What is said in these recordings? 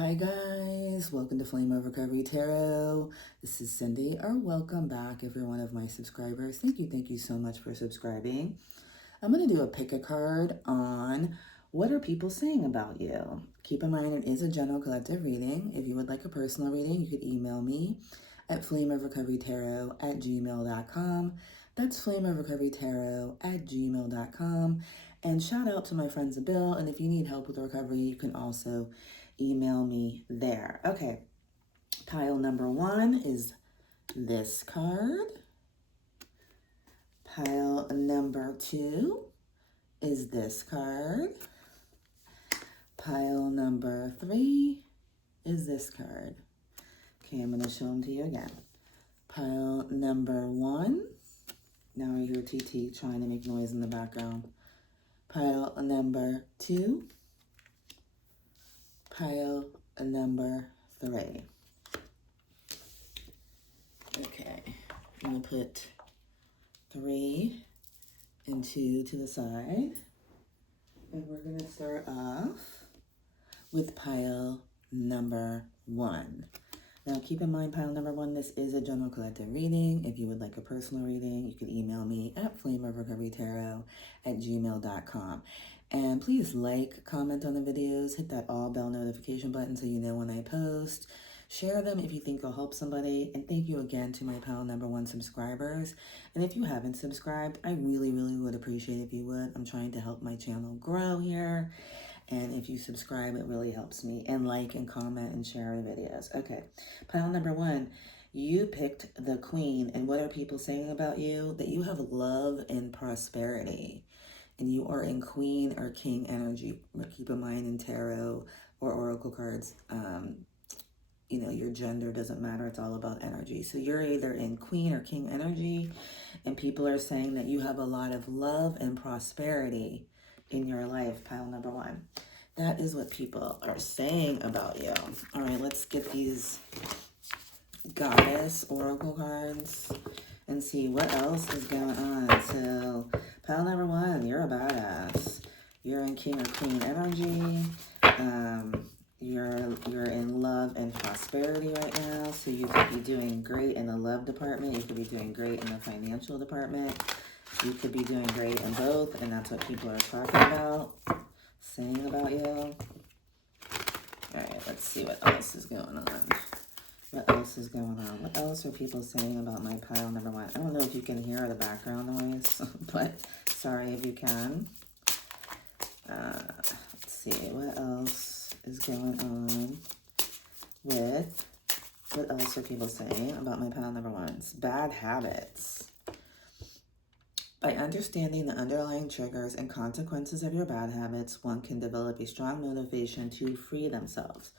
Hi guys, welcome to Flame of Recovery Tarot. This is Cindy, or welcome back if you're one of my subscribers. Thank you so much for subscribing. I'm going to do a pick a card on what are people saying about you. Keep in mind it is a general collective reading. If you would like a personal reading, you could email me at flameofrecoverytarot@gmail.com. That's flameofrecoverytarot@gmail.com. And shout out to my friend Bill. And if you need help with recovery, you can also email me there. Okay, pile number one is this card. Pile number two is this card. Pile number three is this card. Okay, I'm going to show them to you again. Pile number one. Now I hear TT trying to make noise in the background. Pile number two. Pile number three. Okay, I'm going to put 3 and 2 to the side. And we're going to start off with pile number one. Now keep in mind, pile number one, this is a general collective reading. If you would like a personal reading, you can email me at flameofrecoverytarot@gmail.com. And please like, comment on the videos, hit that all bell notification button so you know when I post. Share them if you think they'll help somebody. And thank you again to my pile number one subscribers. And if you haven't subscribed, I really would appreciate if you would. I'm trying to help my channel grow here. And if you subscribe, it really helps me. And like and comment and share the videos. Okay, pile number one. You picked the Queen. And what are people saying about you? That you have love and prosperity. And you are in Queen or King energy. Keep in mind in tarot or oracle cards, you know, your gender doesn't matter. It's all about energy. So you're either in Queen or King energy. And people are saying that you have a lot of love and prosperity in your life, pile number one. That is what people are saying about you. All right, let's get these goddess oracle cards and see what else is going on. So pile number one, you're a badass. You're in King or Queen energy. You're in love and prosperity right now. So you could be doing great in the love department. You could be doing great in the financial department. You could be doing great in both, and that's what people are talking about, saying about you. All right, let's see what else is going on. What else is going on? What else are people saying about my pile number one? I don't know if you can hear the background noise, but sorry if you can. Let's see, what else is going on with, what else are people saying about my pile number ones? Bad habits. By understanding the underlying triggers and consequences of your bad habits, one can develop a strong motivation to free themselves.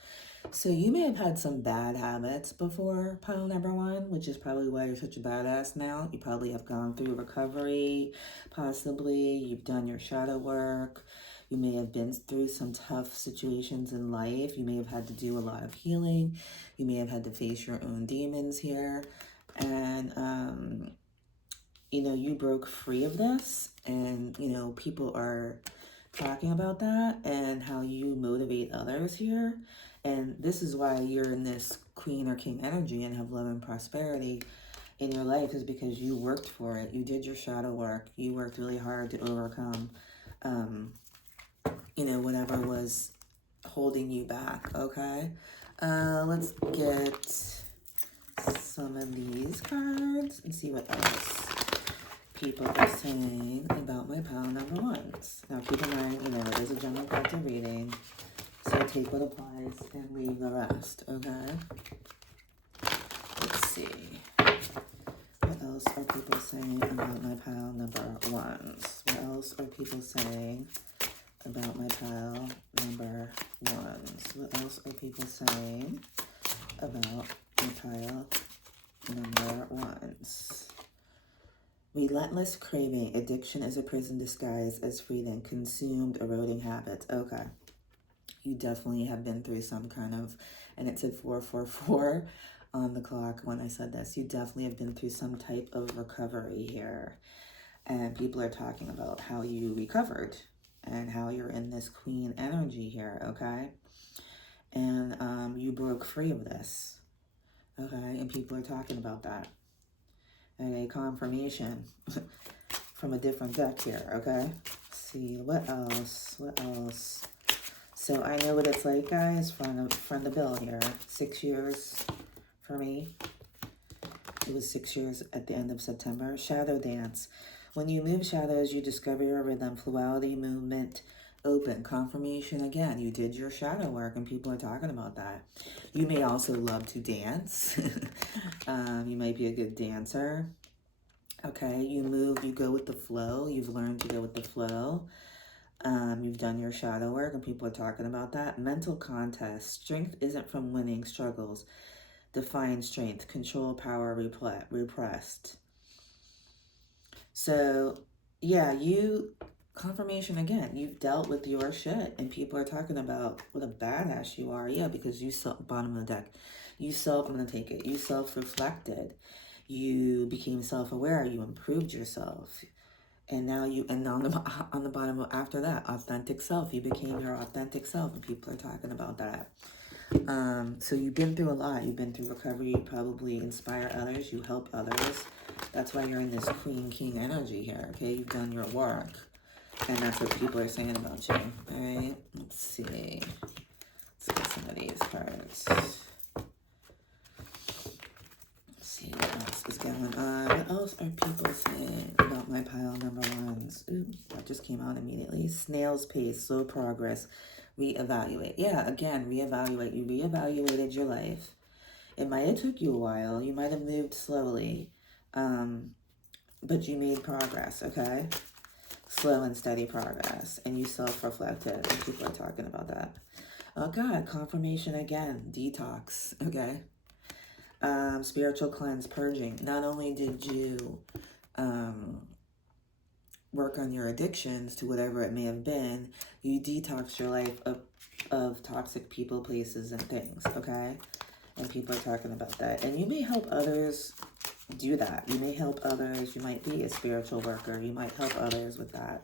So you may have had some bad habits before, pile number one, which is probably why you're such a badass now. You probably have gone through recovery, possibly. You've done your shadow work. You may have been through some tough situations in life. You may have had to do a lot of healing. You may have had to face your own demons here. And, you know, you broke free of this, and, you know, people are talking about that and how you motivate others here. And this is why you're in this Queen or King energy and have love and prosperity in your life, is because you worked for it. You did your shadow work. You worked really hard to overcome, you know, whatever was holding you back, okay? Let's get some of these cards and see what else people are saying about my pile number ones. Now keep in mind, you know, it is a general collective reading, so take what applies and leave the rest, okay? Let's see. What else are people saying about my pile number ones? What else are people saying about my pile number ones? What else are people saying about my pile number ones? Relentless craving. Addiction is a prison disguised as freedom. Consumed, eroding habits. Okay. You definitely have been through some kind of, and it said 444 on the clock when I said this. You definitely have been through some type of recovery here. And people are talking about how you recovered and how you're in this Queen energy here, okay? And broke free of this. Okay, and people are talking about that. Okay, confirmation from a different deck here, okay? Let's see, what else? What else? So I know what it's like, guys, from the bill here. 6 years for me. It was 6 years at the end of September. Shadow dance. When you move shadows, you discover your rhythm, fluidity, movement, open. Confirmation again. You did your shadow work and people are talking about that. You may also love to dance. You might be a good dancer. Okay, you move, you go with the flow. You've learned to go with the flow. You've done your shadow work and people are talking about that. Mental contest. Strength isn't from winning struggles. Define strength. Control, power, repressed. So, yeah, confirmation again. You've dealt with your shit and people are talking about what a badass you are. Yeah, because you bottom of the deck. I'm going to take it. You self-reflected. You became self-aware. You improved yourself. And now on the bottom after that, authentic self. You became your authentic self and people are talking about that. So you've been through a lot. You've been through recovery. You probably inspire others. You help others. That's why you're in this Queen King energy here, okay? You've done your work. And that's what people are saying about you, all right? Let's see. Let's get some of these cards. Let's see what else is going on. What else are people saying about my pile number ones? Ooh, that just came out immediately. Snail's pace, slow progress, reevaluate. Yeah, again, reevaluate. You reevaluated your life. It might have took you a while. You might have moved slowly. But you made progress, okay? Slow and steady progress. And you self-reflected. And people are talking about that. Oh, God. Confirmation again. Detox, okay? Spiritual cleanse, purging. Not only did you work on your addictions to whatever it may have been, you detoxed your life of toxic people, places, and things, okay? And people are talking about that. And you may help others do that. You may help others. You might be a spiritual worker. You might help others with that.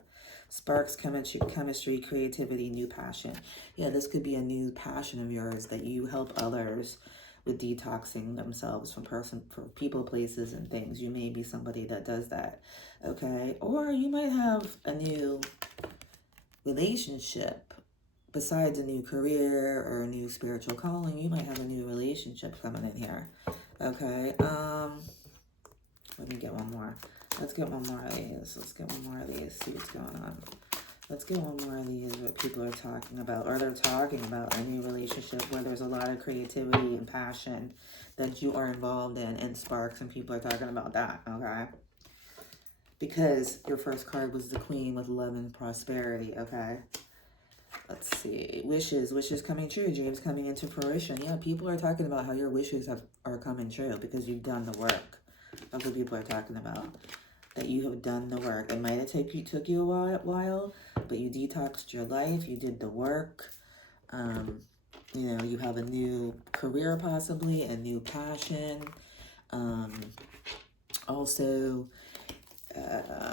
Sparks, chemistry, creativity, new passion. Yeah, this could be a new passion of yours that you help others with detoxing themselves from people, places, and things. You may be somebody that does that, okay? Or you might have a new relationship. Besides a new career or a new spiritual calling, you might have a new relationship coming in here, okay? Let me get one more. Let's get one more of these. See what's going on. Let's get one more of these, what people are talking about. Or they're talking about a new relationship where there's a lot of creativity and passion that you are involved in and sparks, and people are talking about that, okay? Because your first card was the Queen with love and prosperity, okay? Let's see. Wishes coming true. Dreams coming into fruition. Yeah, people are talking about how your wishes are coming true because you've done the work. That's what people are talking about. That you have done the work. It might have took you a while, but you detoxed your life. You did the work. You know, you have a new career possibly, a new passion. Also, I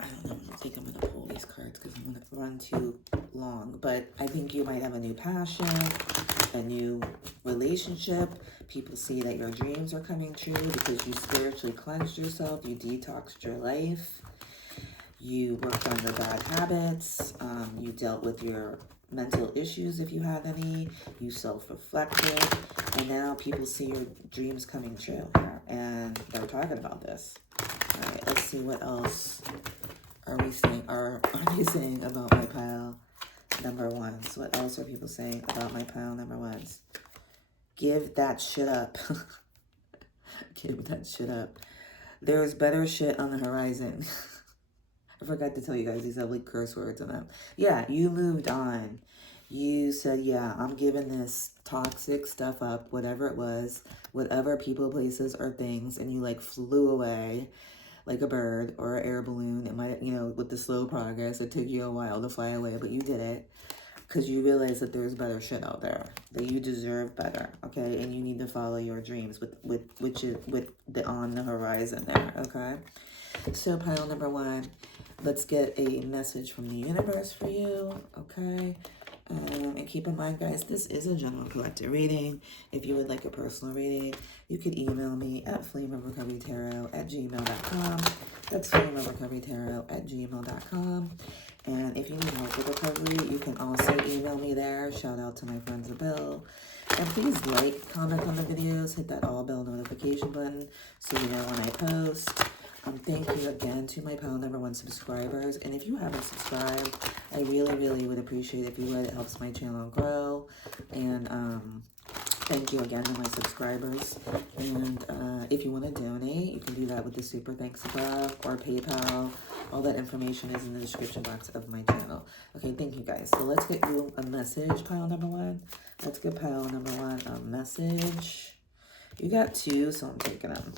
don't know, I think I'm going to pull these cards because I'm going to run too long. But I think you might have a new passion, a new relationship. People see that your dreams are coming true because you spiritually cleansed yourself. You detoxed your life. You worked on your bad habits. You dealt with your mental issues if you had any. You self-reflected. And now people see your dreams coming true here. And they're talking about this. All right, let's see what else are we saying? Are they saying about my pile number ones? What else are people saying about my pile number ones? Give that shit up. Give that shit up. There's better shit on the horizon. I forgot to tell you guys these ugly curse words on them. Yeah, you moved on. You said, yeah, I'm giving this toxic stuff up, whatever it was, whatever people, places, or things, and you like flew away like a bird or an air balloon. It might, you know, with the slow progress, it took you a while to fly away, but you did it because you realize that there's better shit out there, that you deserve better, okay? And you need to follow your dreams with the on the horizon there, okay? So pile number one, let's get a message from the universe for you, okay? And keep in mind, guys, this is a general collective reading. If you would like a personal reading, you could email me at flameofrecoverytarot@gmail.com. That's flameofrecoverytarot@gmail.com. And if you need help with recovery, you can also email me there. Shout out to my friend Bill. And please like, comment on the videos, hit that all bell notification button so you know when I post. Thank you again to my pile number 1 subscribers. And if you haven't subscribed, I really would appreciate if you would. It helps my channel grow. And thank you again to my subscribers. And if you want to donate, you can do that with the super thanks above or PayPal. All that information is in the description box of my channel. Okay, thank you guys. So let's get you a message, pile number 1. Let's get pile number 1 a message. You got 2, so I'm taking them.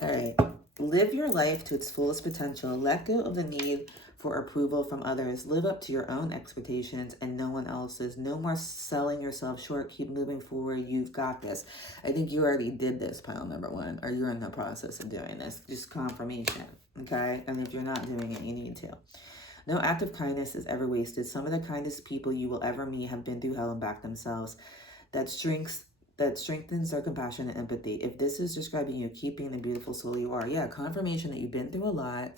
All right. Live your life to its fullest potential. Let go of the need for approval from others. Live up to your own expectations and no one else's. No more selling yourself short. Keep moving forward. You've got this. I think you already did this, pile number 1, or you're in the process of doing this. Just confirmation, okay? And if you're not doing it, you need to. No act of kindness is ever wasted. Some of the kindest people you will ever meet have been through hell and back themselves. That strengthens their compassion and empathy. If this is describing you, keep being the beautiful soul you are. Yeah, confirmation that you've been through a lot,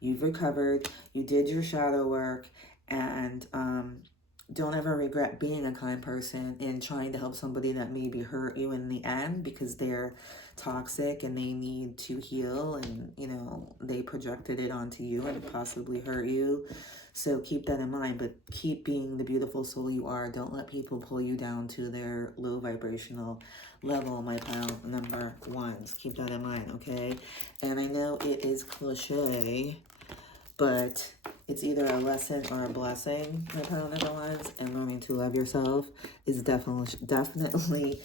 you've recovered, you did your shadow work, and don't ever regret being a kind person and trying to help somebody that maybe hurt you in the end because they're toxic and they need to heal and, you know, they projected it onto you and possibly hurt you. So keep that in mind, but keep being the beautiful soul you are. Don't let people pull you down to their low vibrational level, my pile number 1s. Keep that in mind, okay? And I know it is cliche, but it's either a lesson or a blessing, my pile number 1s, and learning to love yourself is definitely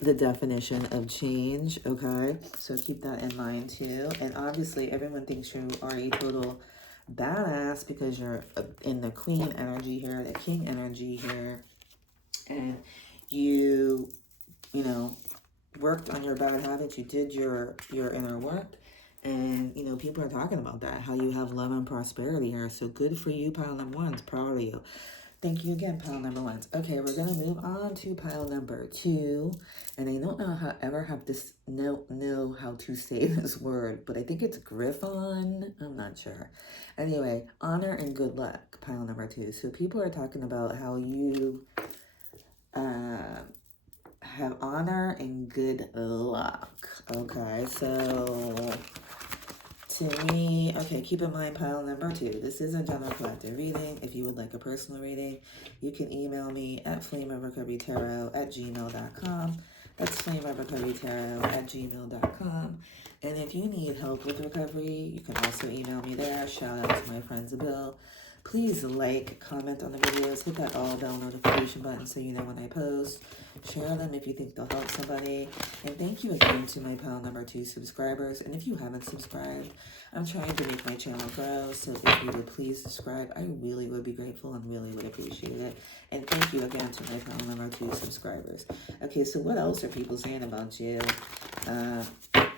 the definition of change, okay? So keep that in mind too. And obviously everyone thinks you are a total badass because you're in the queen energy here, the king energy here, and you know, worked on your bad habits, you did your inner work, and, you know, people are talking about that, how you have love and prosperity here. So good for you, pile number 1s. Proud of you. Thank you again, pile number 1s. Okay, we're going to move on to pile number 2. And I don't know know how to say this word, but I think it's Griffon. I'm not sure. Anyway, honor and good luck, pile number 2. So people are talking about how you have honor and good luck. Okay, so to me, okay, keep in mind pile number 2. This is a general collective reading. If you would like a personal reading, you can email me at flameofrecoverytarot@gmail.com. That's flameofrecoverytarot@gmail.com. And if you need help with recovery, you can also email me there. Shout out to my friend Bill. Please like, comment on the videos, hit that all bell notification button so you know when I post. Share them if you think they'll help somebody. And thank you again to my pile number 2 subscribers. And if you haven't subscribed, I'm trying to make my channel grow. So if you would please subscribe, I really would be grateful and really would appreciate it. And thank you again to my pile number 2 subscribers. Okay, so what else are people saying about you?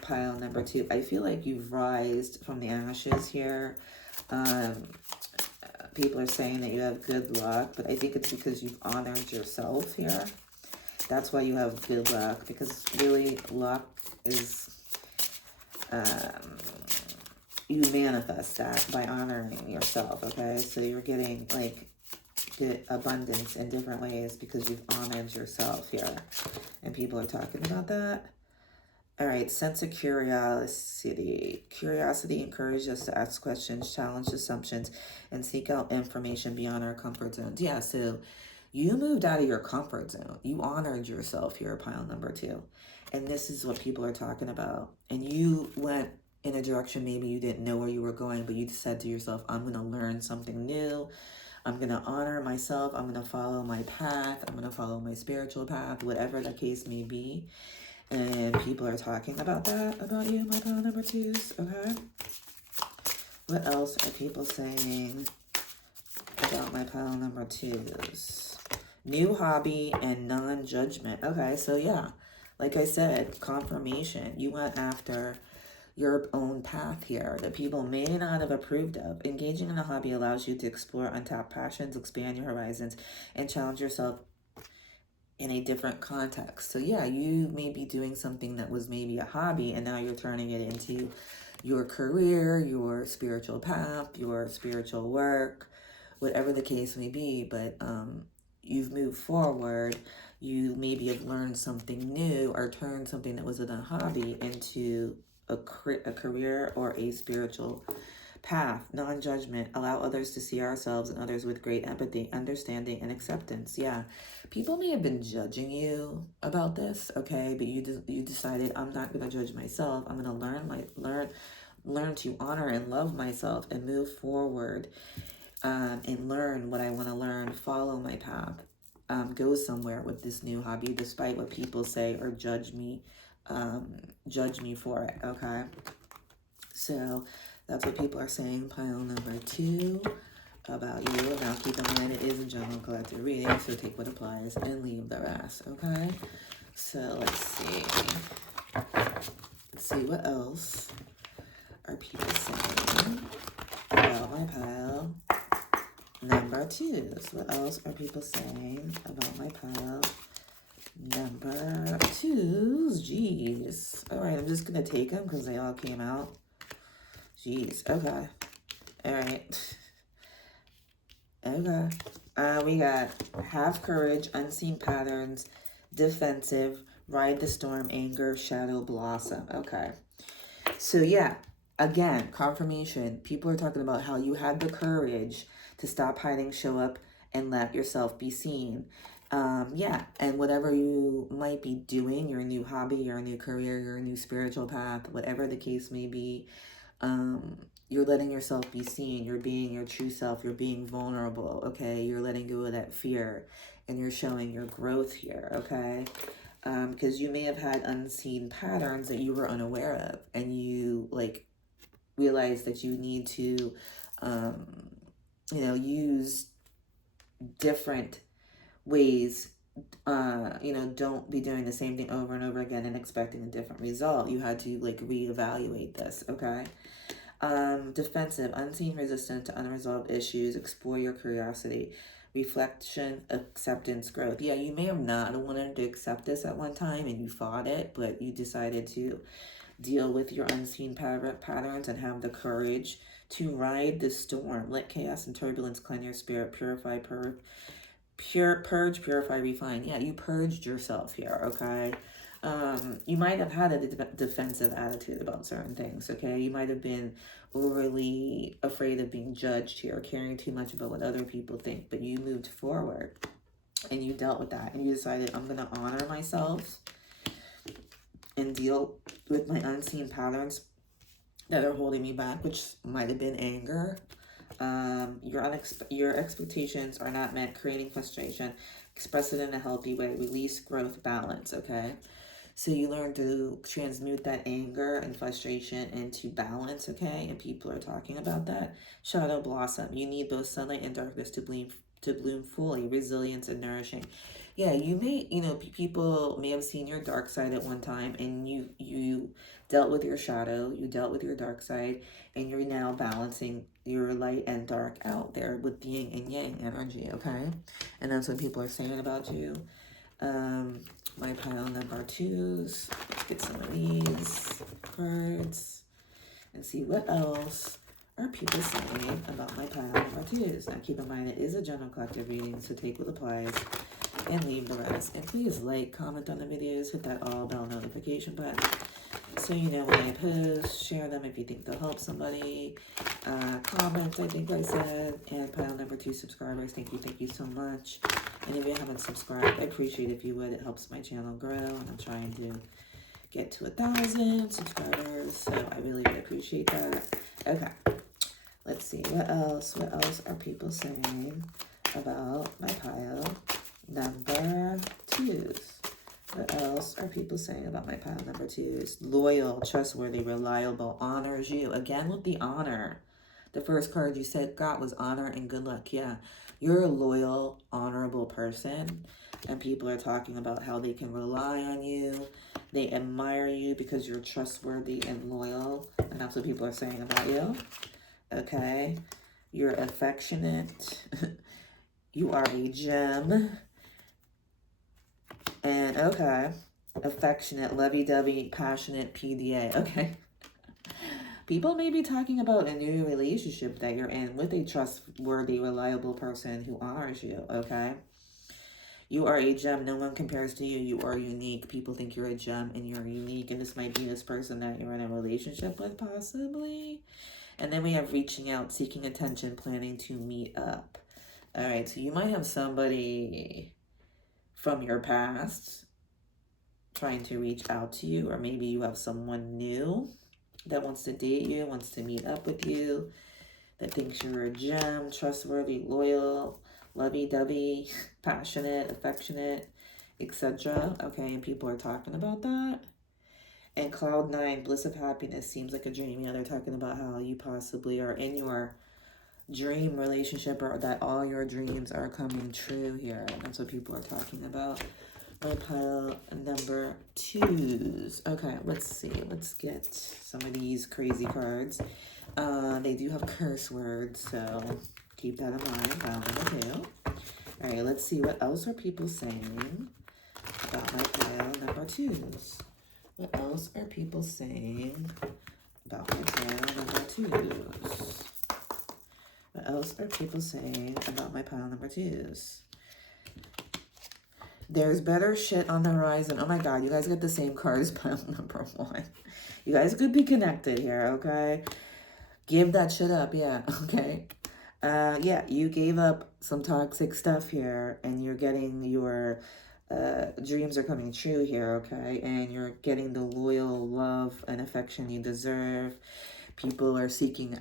Pile number 2. I feel like you've rised from the ashes here. People are saying that you have good luck, but I think it's because you've honored yourself here. That's why you have good luck, because really luck is, you manifest that by honoring yourself, okay? So you're getting, like, good abundance in different ways because you've honored yourself here. And people are talking about that. All right, sense of curiosity. Curiosity encourages us to ask questions, challenge assumptions, and seek out information beyond our comfort zones. Yeah, so you moved out of your comfort zone. You honored yourself here, pile number 2. And this is what people are talking about. And you went in a direction maybe you didn't know where you were going, but you said to yourself, I'm going to learn something new. I'm going to honor myself. I'm going to follow my path. I'm going to follow my spiritual path, whatever the case may be. And people are talking about that, about you, my pile number 2s, okay? What else are people saying about my pile number 2s? New hobby and non-judgment. Okay, so yeah, like I said, confirmation. You went after your own path here that people may not have approved of. Engaging in a hobby allows you to explore untapped passions, expand your horizons, and challenge yourself in a different context. So yeah, you may be doing something that was maybe a hobby, and now you're turning it into your career, your spiritual path, your spiritual work, whatever the case may be. But you've moved forward. You maybe have learned something new or turned something that was a hobby into a career or a spiritual path. Non-judgment. Allow others to see ourselves and others with great empathy, understanding, and acceptance. Yeah, people may have been judging you about this, okay, but you decided, I'm not going to judge myself. I'm going to learn to honor and love myself and move forward, and learn what I want to learn, follow my path, go somewhere with this new hobby, despite what people say or judge me for it, okay? So that's what people are saying. Pile number 2 about you. Now keep in mind it is a general collective reading, so take what applies and leave the rest, okay? So let's see. Let's see what else are people saying about my pile number 2s. What else are people saying about my pile number 2s? Jeez. All right, I'm just going to take them because they all came out. Jeez. Okay. All right. Okay. We got have courage, unseen patterns, defensive, ride the storm, anger, shadow, blossom. Okay. So yeah, again, confirmation. People are talking about how you had the courage to stop hiding, show up, and let yourself be seen. Yeah, and whatever you might be doing, your new hobby, your new career, your new spiritual path, whatever the case may be, you're letting yourself be seen. You're being your true self. You're being vulnerable, okay? You're letting go of that fear, and you're showing your growth here, okay? Because you may have had unseen patterns that you were unaware of, and you, like, realize that you need to, use different ways. Don't be doing the same thing over and over again and expecting a different result. You had to, like, reevaluate this, okay? Defensive, unseen resistance to unresolved issues, explore your curiosity, reflection, acceptance, growth. Yeah, you may have not wanted to accept this at one time and you fought it, but you decided to deal with your unseen patterns and have the courage to ride the storm. Let chaos and turbulence cleanse your spirit, purify, purge, purify, refine. Yeah, you purged yourself here, okay? You might have had a defensive attitude about certain things, okay? You might have been overly afraid of being judged here, caring too much about what other people think, but you moved forward and you dealt with that and you decided, I'm going to honor myself and deal with my unseen patterns that are holding me back, which might have been anger. Your expectations are not met, creating frustration. Express it in a healthy way. Release, growth, balance, okay? So you learn to transmute that anger and frustration into balance, okay? And people are talking about that. Shadow blossom. You need both sunlight and darkness to bloom fully. Resilience and nourishing. Yeah, you may, people may have seen your dark side at one time, and you dealt with your shadow, you dealt with your dark side, and you're now balancing your light and dark out there with the yin and yang energy, okay? And that's what people are saying about you. My pile number 2s. Let's get some of these cards and see what else are people saying about my pile number 2s. Now keep in mind it is a general collective reading, so take what applies and leave the rest. And please like, comment on the videos, hit that all bell notification button so you know when I post. Share them if you think they'll help somebody. Comment, I think I said. And pile number 2 subscribers. Thank you so much. And if you haven't subscribed, I appreciate if you would. It helps my channel grow, and I'm trying to get to 1,000 subscribers, so I really would appreciate that. Okay, let's see, what else are people saying about my pile number 2s? What else are people saying about my pile number 2s? Loyal, trustworthy, reliable, honors you. Again with the honor. The first card you said got was honor and good luck. Yeah, you're a loyal, honorable person, and people are talking about how they can rely on you. They admire you because you're trustworthy and loyal. And that's what people are saying about you. Okay. You're affectionate. You are a gem. And okay. Affectionate, lovey-dovey, passionate, PDA. Okay. People may be talking about a new relationship that you're in with a trustworthy, reliable person who honors you, okay? You are a gem. No one compares to you. You are unique. People think you're a gem and you're unique. And this might be this person that you're in a relationship with, possibly. And then we have reaching out, seeking attention, planning to meet up. All right, so you might have somebody from your past trying to reach out to you, or maybe you have someone new that wants to date you, wants to meet up with you, that thinks you're a gem, trustworthy, loyal, lovey-dovey, passionate, affectionate, etc. Okay, and people are talking about that. And Cloud 9, bliss of happiness, seems like a dream. You know, they're talking about how you possibly are in your dream relationship, or that all your dreams are coming true here. That's what people are talking about. My pile number 2s. Okay, let's see. Let's get some of these crazy cards. They do have curse words, so keep that in mind. Pile number 2. All right, let's see. What else are people saying about my pile number 2s? What else are people saying about my pile number 2s? What else are people saying about my pile number 2s? There's better shit on the horizon. Oh my God, you guys get the same cards, pile number 1. You guys could be connected here, okay? Give that shit up, yeah, okay? Yeah, you gave up some toxic stuff here, and you're getting your dreams are coming true here, okay? And you're getting the loyal love and affection you deserve. People are seeking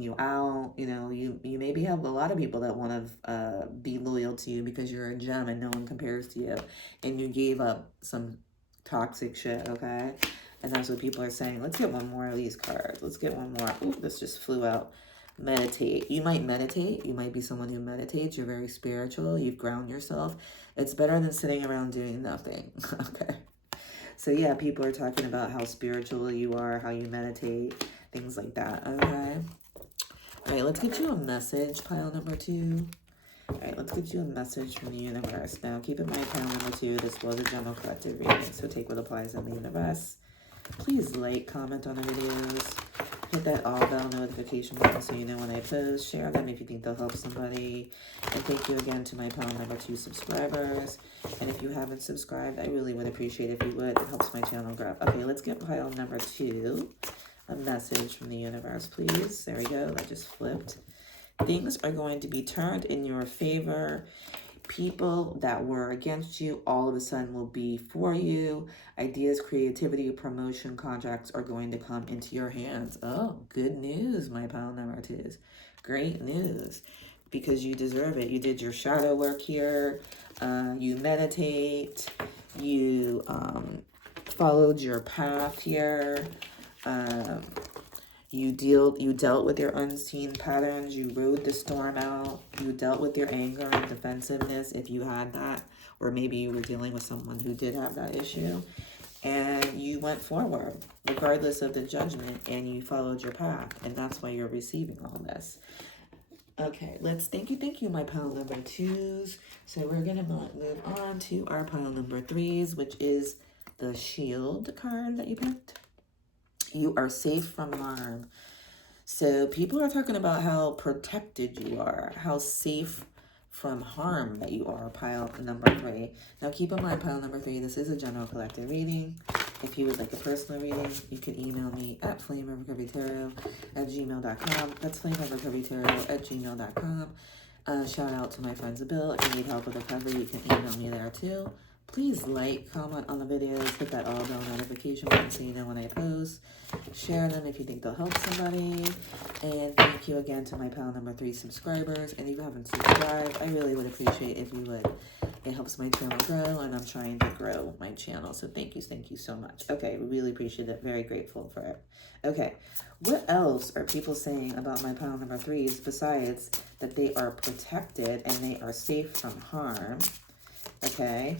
you out. You know, you maybe have a lot of people that want to be loyal to you because you're a gem and no one compares to you, and you gave up some toxic shit, okay? And that's what people are saying. Let's get one more of these cards. Let's get one more. Ooh, this just flew out. Meditate. You might meditate. You might be someone who meditates. You're very spiritual. You've ground yourself. It's better than sitting around doing nothing, okay? So yeah, people are talking about how spiritual you are, how you meditate, things like that, okay? All right, let's get you a message, pile number 2. All right, let's get you a message from the universe. Now, keep in mind, pile number 2, this was a general collective reading, so take what applies in the universe. Please like, comment on the videos. Hit that all bell notification button so you know when I post. Share them if you think they'll help somebody. And thank you again to my pile number 2 subscribers. And if you haven't subscribed, I really would appreciate it if you would. It helps my channel grow. Okay, let's get pile number 2. A message from the universe, please. There we go. That just flipped. Things are going to be turned in your favor. People that were against you all of a sudden will be for you. Ideas, creativity, promotion, contracts are going to come into your hands. Oh, good news, my pile number 2s. Great news, because you deserve it. You did your shadow work here. You meditate. You followed your path here. You dealt with your unseen patterns. You rode the storm out. You dealt with your anger and defensiveness, if you had that, or maybe you were dealing with someone who did have that issue, and you went forward regardless of the judgment, and you followed your path, and that's why you're receiving all this. Okay, thank you, my pile number 2s. So we're gonna move on to our pile number 3s, which is the shield card that you picked. You are safe from harm. So people are talking about how protected you are, how safe from harm that you are, pile number 3. Now keep in mind, pile number 3, this is a general collective reading. If you would like a personal reading, you can email me at flameofrecoverytarot@gmail.com. That's flameofrecoverytarot@gmail.com. Shout out to my friends of Bill. If you need help with recovery, you can email me there too. Please like, comment on the videos, hit that all bell notification button so you know when I post. Share them if you think they'll help somebody. And thank you again to my pile number 3 subscribers. And if you haven't subscribed, I really would appreciate if you would. It helps my channel grow, and I'm trying to grow my channel. So thank you so much. Okay, we really appreciate it. Very grateful for it. Okay, what else are people saying about my pile number 3s besides that they are protected and they are safe from harm? Okay.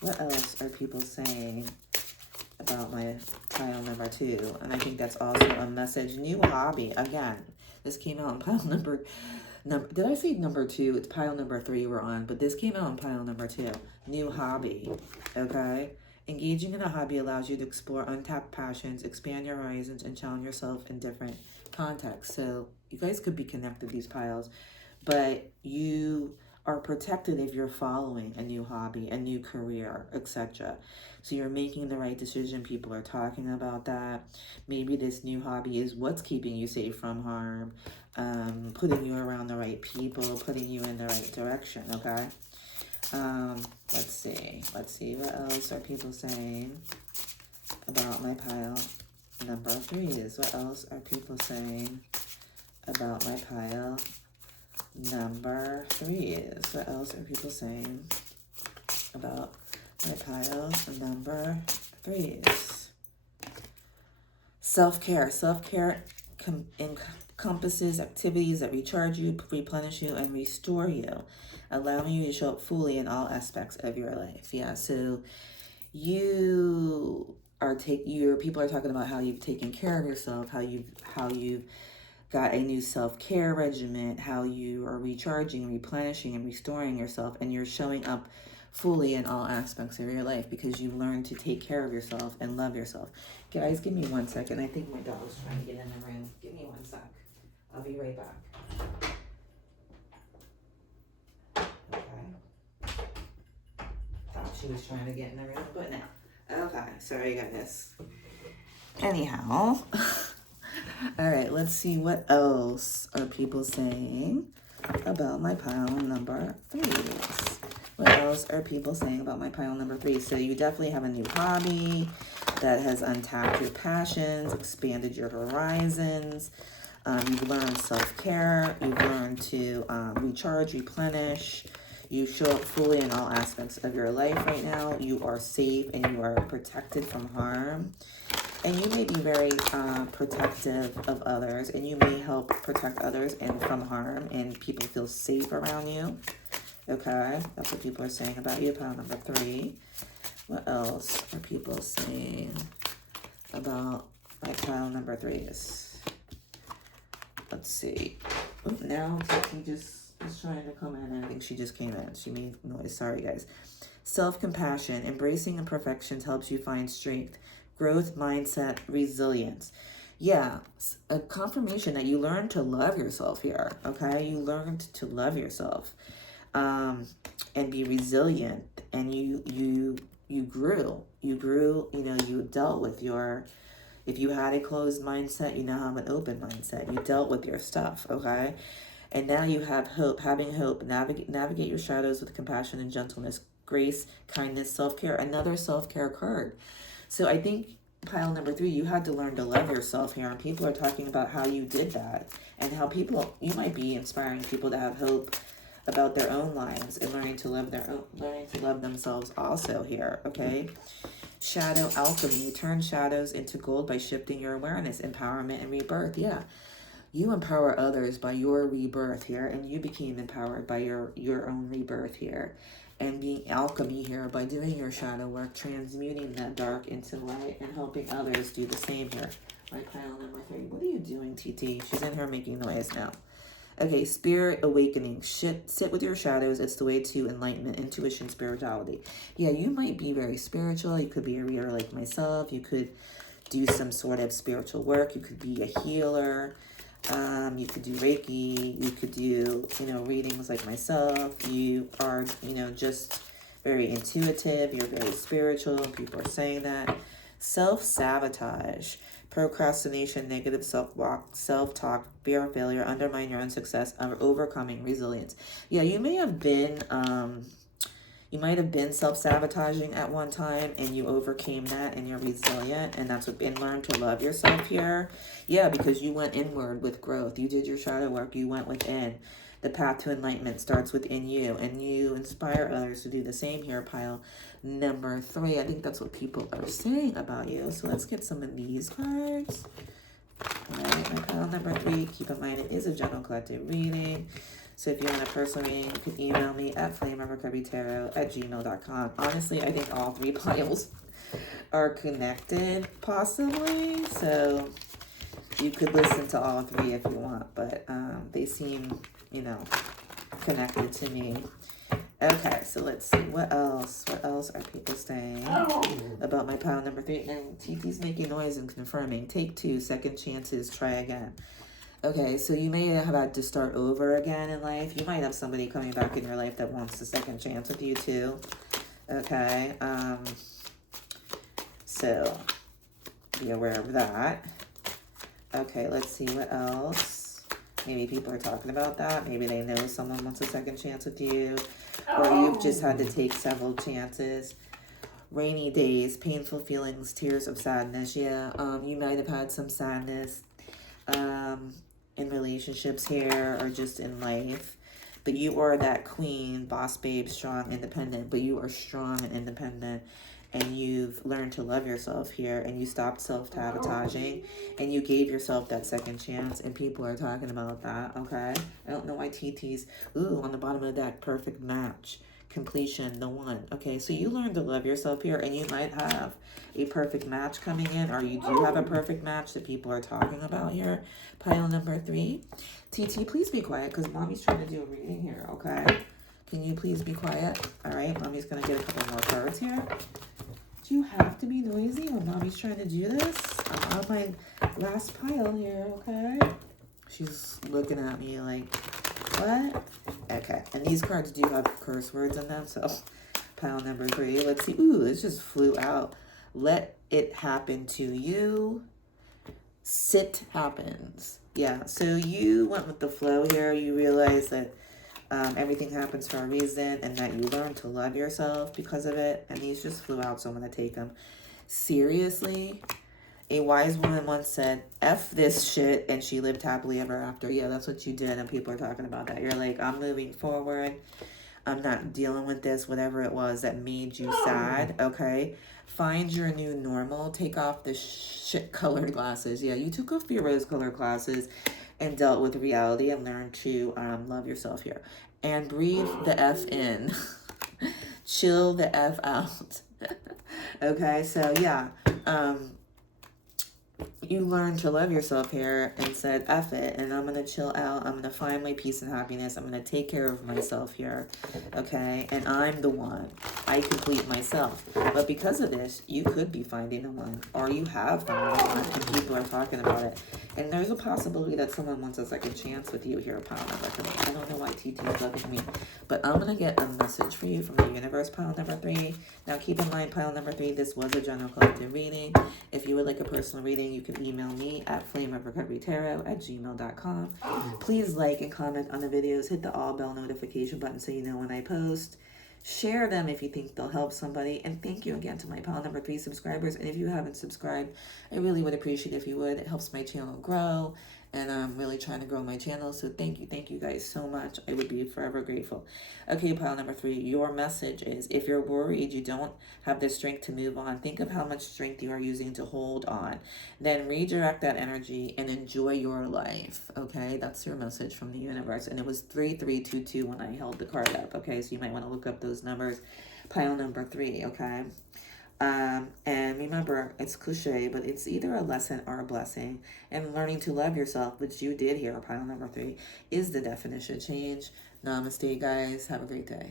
What else are people saying about my pile number 2. And I think that's also a message. New hobby. Again, this came out in pile number, did I say number 2? It's pile number 3 we're on, but this came out in pile number 2. New hobby, okay? Engaging in a hobby allows you to explore untapped passions, expand your horizons, and challenge yourself in different contexts. So you guys could be connected, these piles, but you are protected if you're following a new hobby, a new career, etc. So you're making the right decision. People are talking about that. Maybe this new hobby is what's keeping you safe from harm, putting you around the right people, putting you in the right direction, okay? Let's see what else are people saying about my pile number 3s. What else are people saying about my pile number 3s? What else are people saying about my pile number 3s? Self-care. Self-care encompasses activities that recharge you, replenish you, and restore you, allowing you to show up fully in all aspects of your life. Yeah, so you are people are talking about how you've taken care of yourself, how you've got a new self-care regimen, how you are recharging, replenishing, and restoring yourself, and you're showing up fully in all aspects of your life because you learned to take care of yourself and love yourself. Guys, give me 1 second. I think my dog's trying to get in the room. Give me 1 sec. I'll be right back. Okay. Thought she was trying to get in the room, but no. Okay, sorry guys. Anyhow. All right, let's see what else are people saying about my pile number 3s. What else are people saying about my pile number 3? So you definitely have a new hobby that has untapped your passions, expanded your horizons. You've learned self-care. You've learned to recharge, replenish. You show up fully in all aspects of your life right now. You are safe and you are protected from harm. And you may be very protective of others, and you may help protect others and from harm, and people feel safe around you. Okay, that's what people are saying about you, pile number 3. What else are people saying about my pile number 3s? Let's see. Oh, now she just is trying to come in, and I think she just came in. She made noise. Sorry, guys. Self-compassion. Embracing imperfections helps you find strength, growth, mindset, resilience. Yeah, a confirmation that you learned to love yourself here, okay? You learned to love yourself and be resilient, and you grew. You grew, you know, you dealt with your, if you had a closed mindset, you now have an open mindset. You dealt with your stuff, okay? And now you have hope, having hope, navigate your shadows with compassion and gentleness, grace, kindness, self-care, another self-care card. So I think pile number 3, you had to learn to love yourself here, and people are talking about how you did that and how you might be inspiring people to have hope about their own lives and learning to love themselves also here, okay? Shadow alchemy. Turn shadows into gold by shifting your awareness, empowerment, and rebirth. Yeah, you empower others by your rebirth here, and you became empowered by your own rebirth here. And being alchemy here by doing your shadow work, transmuting that dark into light, and helping others do the same here. My pile number 3. What are you doing, TT? She's in here making noise now. Okay, spirit awakening. Sit with your shadows. It's the way to enlightenment, intuition, spirituality. Yeah, you might be very spiritual. You could be a reader like myself. You could do some sort of spiritual work. You could be a healer. You could do Reiki. You could do, readings like myself. You are, just very intuitive. You're very spiritual. People are saying that. Self-sabotage. Procrastination, negative self-talk, fear of failure, undermine your own success, or overcoming resilience. Yeah, you may have been, you might have been self-sabotaging at one time, and you overcame that, and you're resilient, and that's what, and learn to love yourself here. Yeah, because you went inward with growth. You did your shadow work. You went within. The path to enlightenment starts within you, and you inspire others to do the same here, pile number 3. I think that's what people are saying about you. So let's get some of these cards. All right, my pile number 3. Keep in mind, it is a general collective reading. So if you want a personal reading, you can email me at flameofrecoverytarot@gmail.com. Honestly, I think all 3 piles are connected, possibly. So you could listen to all three if you want, but they seem, you know, connected to me. Okay, so let's see. What else? What else are people saying about my pile number 3? And TT's making noise and confirming. Take 2, second chances, try again. Okay, so you may have had to start over again in life. You might have somebody coming back in your life that wants a second chance with you too. Okay, so be aware of that. Okay, let's see what else. Maybe people are talking about that. Maybe they know someone wants a second chance with you, or you've just had to take several chances. Rainy days, painful feelings, tears of sadness. Yeah, you might have had some sadness in relationships here or just in life. But you are that queen, boss babe, strong, independent. But you are strong and independent. And you've learned to love yourself here. And you stopped self-sabotaging. And you gave yourself that second chance. And people are talking about that, okay? I don't know why TT's... Ooh, on the bottom of the deck, perfect match. Completion, the one. Okay, so you learned to love yourself here. And you might have a perfect match coming in. Or you do have a perfect match that people are talking about here. Pile number 3. TT, please be quiet. Because Mommy's trying to do a reading here, okay? Can you please be quiet? All right, Mommy's going to get a couple more cards here. Do you have to be noisy when Mommy's trying to do this? I'm on my last pile here, okay? She's looking at me like, what? Okay, and these cards do have curse words in them, so pile number 3. Let's see. Ooh, this just flew out. Let it happen to you. Sit happens. Yeah, so you went with the flow here. You realize that everything happens for a reason, and that you learn to love yourself because of it. And these just flew out, so I'm going to take them. Seriously, a wise woman once said, F this shit, and she lived happily ever after. Yeah, that's what you did, and people are talking about that. You're like, I'm moving forward. I'm not dealing with this, whatever it was that made you sad, okay? Find your new normal. Take off the shit-colored glasses. Yeah, you took off your rose-colored glasses and dealt with reality and learned to love yourself here. And breathe the F in. Chill the F out. Okay, so yeah. You learned to love yourself here and said, F it, and I'm going to chill out. I'm going to find my peace and happiness. I'm going to take care of myself here, okay? And I'm the one. I complete myself. But because of this, you could be finding the one, or you have found the one, and people are talking about it. And there's a possibility that someone wants a second chance with you here, pile number 3. I don't know why TT is loving me, but I'm going to get a message for you from the universe, pile number 3. Now, keep in mind, pile number 3, this was a general collective reading. If you would like a personal reading, you can email me at flameofrecoverytarot@gmail.com. Please like and comment on the videos. Hit the all bell notification button so you know when I post. Share them if you think they'll help somebody. And thank you again to my pile number 3 subscribers. And if you haven't subscribed, I really would appreciate it if you would. It helps my channel grow. And I'm really trying to grow my channel. So thank you guys so much. I would be forever grateful. Okay, pile number 3. Your message is, if you're worried you don't have the strength to move on, think of how much strength you are using to hold on. Then redirect that energy and enjoy your life. Okay, that's your message from the universe. And it was 3322 when I held the card up. Okay, so you might want to look up those numbers. Pile number 3, okay? And remember, it's cliche, but it's either a lesson or a blessing. And learning to love yourself, which you did here, pile number 3, is the definition change. Namaste, guys. Have a great day.